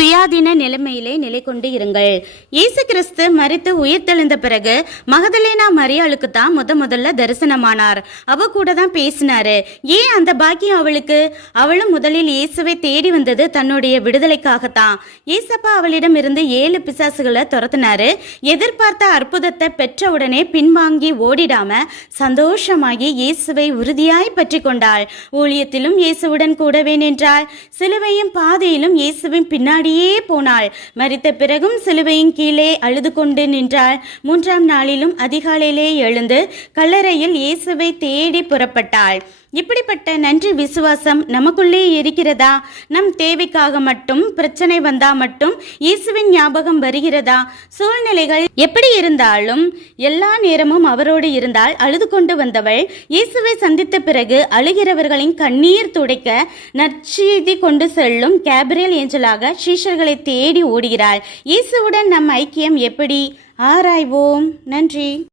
சுயாதீன நிலைமையிலே நிலை கொண்டு இருங்கள். இயேசு கிறிஸ்து மரித்து உயிர்த்தெழுந்த பிறகு மகதலேனா மரியாளுக்கு தான் முதல்ல தரிசனமானார். அவ கூட தான் பேசினாரு. ஏன் அந்த பாக்கியம் அவளுக்கு? அவளும் முதலில் இயேசுவை தேடி வந்தது தன்னுடைய விடுதலைக்காகத்தான். இயேசப்பா அவளிடம் இருந்து 7 பிசாசுகளை துரத்தினாரு. எதிர்பார்த்த அற்புதத்தை பெற்றவுடனே பின்வாங்கி ஓடிடாம சந்தோஷமாகி இயேசுவை உறுதியாய் பற்றி கொண்டாள். ஊழியத்திலும் இயேசுவுடன் கூடவே நின்றாள். சிலுவையும் பாதையிலும் இயேசுவின் பின்னாடியே போனாள். மரித்த பிறகும் சிலுவையின் கீழே அழுது கொண்டு நின்றாள். 3ஆம் நாளிலும் அதிகாலையிலே எழுந்து கல்லறையில் இயேசுவை தேடி புறப்பட்டாள். இப்படிப்பட்ட நன்றி விசுவாசம் நமக்குள்ளே இருக்கிறதா? நம் தேவைக்காக மட்டும், பிரச்சனை வந்தா மட்டும் இயேசுவின் ஞாபகம் வருகிறதா? சூழ்நிலைகள் எப்படி இருந்தாலும் எல்லா நேரமும் அவரோடு இருந்தால் அழுது கொண்டு வந்தவள் இயேசுவை சந்தித்த பிறகு அழுகிறவர்களின் கண்ணீர் துடைக்க நற்செய்தி கொண்டு செல்லும் கேப்ரியல் ஏஞ்சலாக சீஷர்களை தேடி ஓடுகிறாள். இயேசுவுடன் நம் ஐக்கியம் எப்படி? ஆராய்வோம். நன்றி.